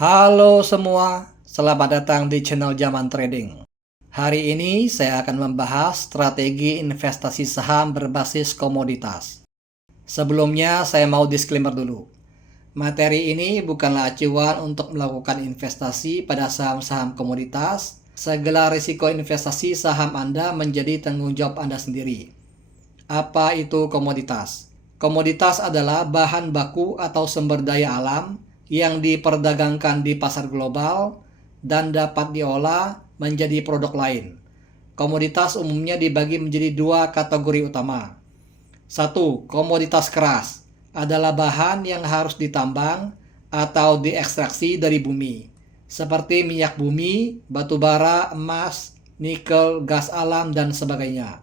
Halo semua, selamat datang di channel Zaman Trading. Hari ini saya akan membahas strategi investasi saham berbasis komoditas. Sebelumnya saya mau disclaimer dulu. Materi ini bukanlah acuan untuk melakukan investasi pada saham-saham komoditas. Segala risiko investasi saham Anda menjadi tanggung jawab Anda sendiri. Apa itu komoditas? Komoditas adalah bahan baku atau sumber daya alam yang diperdagangkan di pasar global dan dapat diolah menjadi produk lain. Komoditas umumnya dibagi menjadi dua kategori utama. Satu, komoditas keras adalah bahan yang harus ditambang atau diekstraksi dari bumi, seperti minyak bumi, batu bara, emas, nikel, gas alam, dan sebagainya.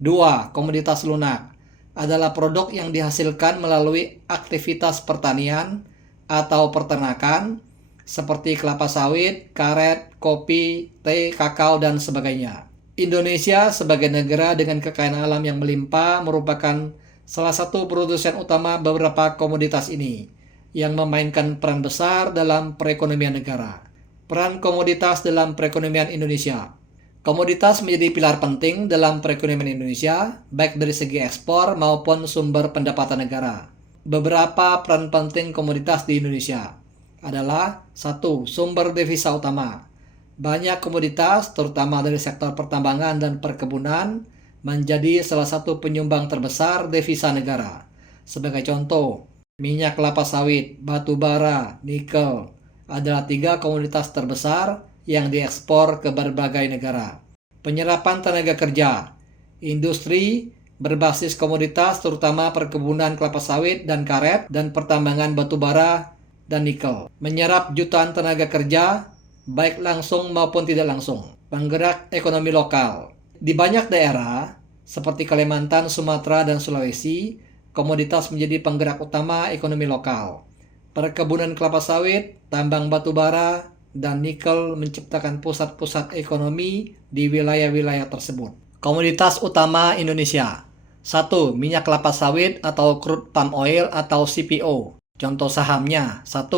Dua, komoditas lunak adalah produk yang dihasilkan melalui aktivitas pertanian atau peternakan seperti kelapa sawit, karet, kopi, teh, kakao, dan sebagainya. Indonesia sebagai negara dengan kekayaan alam yang melimpah merupakan salah satu produsen utama beberapa komoditas ini yang memainkan peran besar dalam perekonomian negara. Peran komoditas dalam perekonomian Indonesia. Komoditas menjadi pilar penting dalam perekonomian Indonesia, baik dari segi ekspor maupun sumber pendapatan negara. Beberapa peran penting komoditas di Indonesia adalah: satu, sumber devisa utama. Banyak komoditas, terutama dari sektor pertambangan dan perkebunan, menjadi salah satu penyumbang terbesar devisa negara. Sebagai contoh, minyak kelapa sawit, batu bara, nikel adalah tiga komoditas terbesar yang diekspor ke berbagai negara. Penyerapan tenaga kerja, industri berbasis komoditas terutama perkebunan kelapa sawit dan karet dan pertambangan batu bara dan nikel. Menyerap jutaan tenaga kerja baik langsung maupun tidak langsung. Penggerak ekonomi lokal. Di banyak daerah seperti Kalimantan, Sumatera, dan Sulawesi, komoditas menjadi penggerak utama ekonomi lokal. Perkebunan kelapa sawit, tambang batu bara, dan nikel menciptakan pusat-pusat ekonomi di wilayah-wilayah tersebut. Komoditas utama Indonesia. 1. Minyak kelapa sawit atau crude palm oil atau CPO. Contoh sahamnya: 1.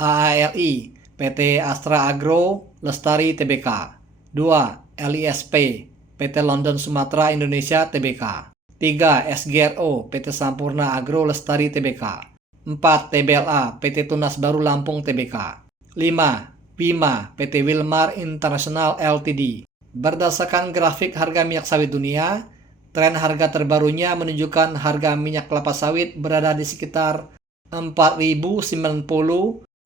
AALI, PT Astra Agro Lestari Tbk. 2. LISP, PT London Sumatera Indonesia Tbk. 3. SGRO, PT Sampurna Agro Lestari Tbk. 4. TBLA, PT Tunas Baru Lampung Tbk. 5. WIMA, PT Wilmar International Ltd. Berdasarkan grafik harga minyak sawit dunia, tren harga terbarunya menunjukkan harga minyak kelapa sawit berada di sekitar 4.090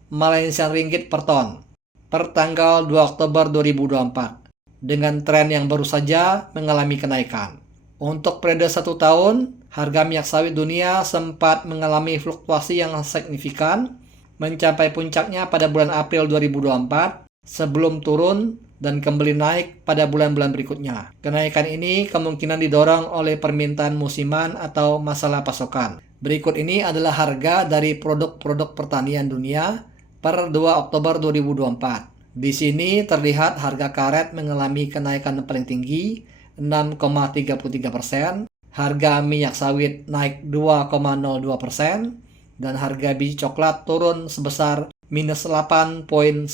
Malaysian Ringgit per ton per tanggal 2 Oktober 2024 dengan tren yang baru saja mengalami kenaikan. Untuk periode 1 tahun, harga minyak sawit dunia sempat mengalami fluktuasi yang signifikan, mencapai puncaknya pada bulan April 2024 sebelum turun dan kembali naik pada bulan-bulan berikutnya. Kenaikan ini kemungkinan didorong oleh permintaan musiman atau masalah pasokan. Berikut ini adalah harga dari produk-produk pertanian dunia per 2 Oktober 2024. Di sini terlihat harga karet mengalami kenaikan paling tinggi 6,33%, harga minyak sawit naik 2,02%, dan harga biji coklat turun sebesar minus 8,11%.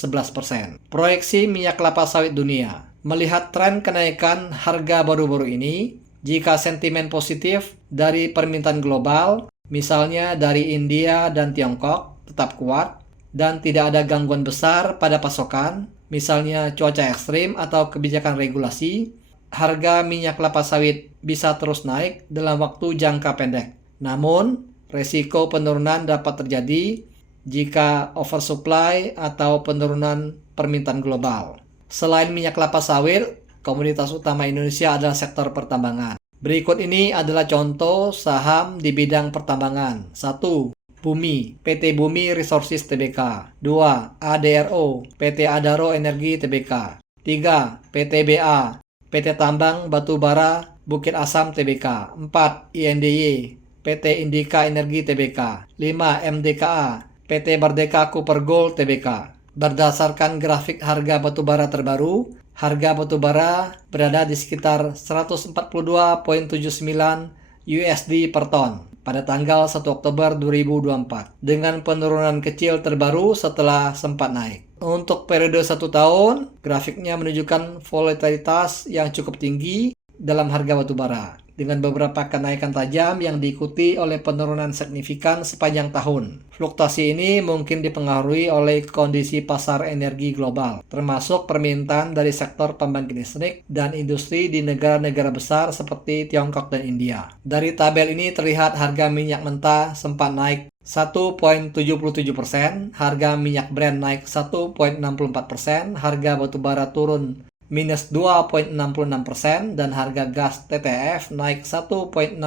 Proyeksi minyak kelapa sawit dunia. Melihat tren kenaikan harga baru-baru ini, jika sentimen positif dari permintaan global, misalnya dari India dan Tiongkok, tetap kuat, dan tidak ada gangguan besar pada pasokan, misalnya cuaca ekstrim atau kebijakan regulasi, harga minyak kelapa sawit bisa terus naik dalam waktu jangka pendek. Namun, resiko penurunan dapat terjadi jika oversupply atau penurunan permintaan global. Selain minyak kelapa sawit, komoditas utama Indonesia adalah sektor pertambangan. Berikut ini adalah contoh saham di bidang pertambangan. 1. Bumi, PT Bumi Resources Tbk. 2. ADRO, PT Adaro Energi Tbk. 3. PTBA, PT Tambang Batu Bara Bukit Asam Tbk. 4. INDY, PT Indika Energi Tbk. 5. MDKA, PT Merdeka Copper Gold Tbk. Berdasarkan grafik harga batubara terbaru, harga batubara berada di sekitar 142,79 USD per ton pada tanggal 1 Oktober 2024 dengan penurunan kecil terbaru setelah sempat naik. Untuk periode 1 tahun, grafiknya menunjukkan volatilitas yang cukup tinggi dalam harga batubara, dengan beberapa kenaikan tajam yang diikuti oleh penurunan signifikan sepanjang tahun. Fluktuasi ini mungkin dipengaruhi oleh kondisi pasar energi global, termasuk permintaan dari sektor pembangkit listrik dan industri di negara-negara besar seperti Tiongkok dan India. Dari tabel ini terlihat harga minyak mentah sempat naik 1,77%, harga minyak Brent naik 1,64%, harga batubara turun minus 2,66%, dan harga gas TTF naik 1,69%.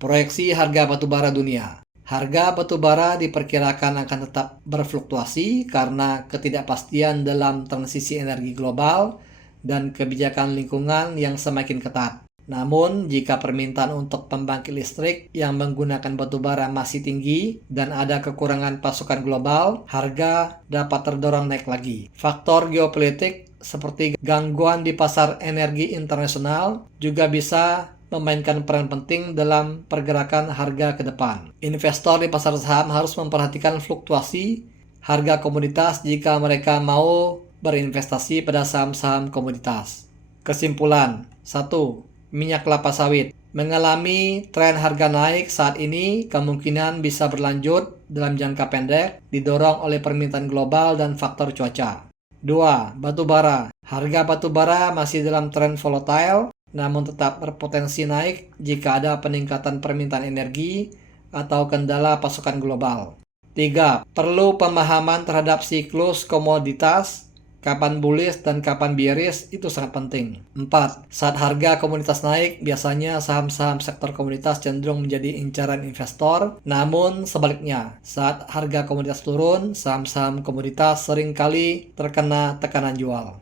Proyeksi harga batubara dunia. Harga batubara diperkirakan akan tetap berfluktuasi karena ketidakpastian dalam transisi energi global dan kebijakan lingkungan yang semakin ketat. Namun, jika permintaan untuk pembangkit listrik yang menggunakan batubara masih tinggi dan ada kekurangan pasokan global, harga dapat terdorong naik lagi. Faktor geopolitik seperti gangguan di pasar energi internasional juga bisa memainkan peran penting dalam pergerakan harga ke depan. Investor di pasar saham harus memperhatikan fluktuasi harga komoditas jika mereka mau berinvestasi pada saham-saham komoditas. Kesimpulan: 1. Minyak kelapa sawit mengalami tren harga naik saat ini, kemungkinan bisa berlanjut dalam jangka pendek, didorong oleh permintaan global dan faktor cuaca. 2. Batubara. Harga batubara masih dalam tren volatile, namun tetap berpotensi naik jika ada peningkatan permintaan energi atau kendala pasokan global. 3. Perlu pemahaman terhadap siklus komoditas. Kapan bullish dan kapan bearish itu sangat penting. 4. Saat harga komoditas naik, biasanya saham-saham sektor komoditas cenderung menjadi incaran investor. Namun sebaliknya, saat harga komoditas turun, saham-saham komoditas seringkali terkena tekanan jual.